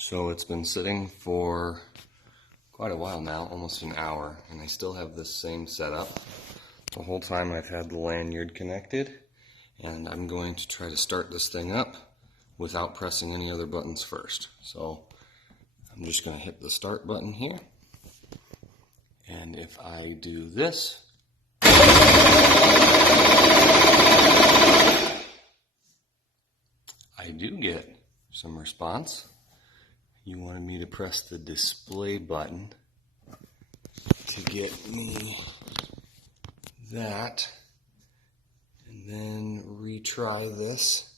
So it's been sitting for quite a while now, almost an hour, and I still have this same setup. The whole time I've had the lanyard connected, and I'm going to try to start this thing up without pressing any other buttons first. So I'm just going to hit the start button here, and if I do this, I do get some response. You wanted me to press the display button to get me that, and then retry this.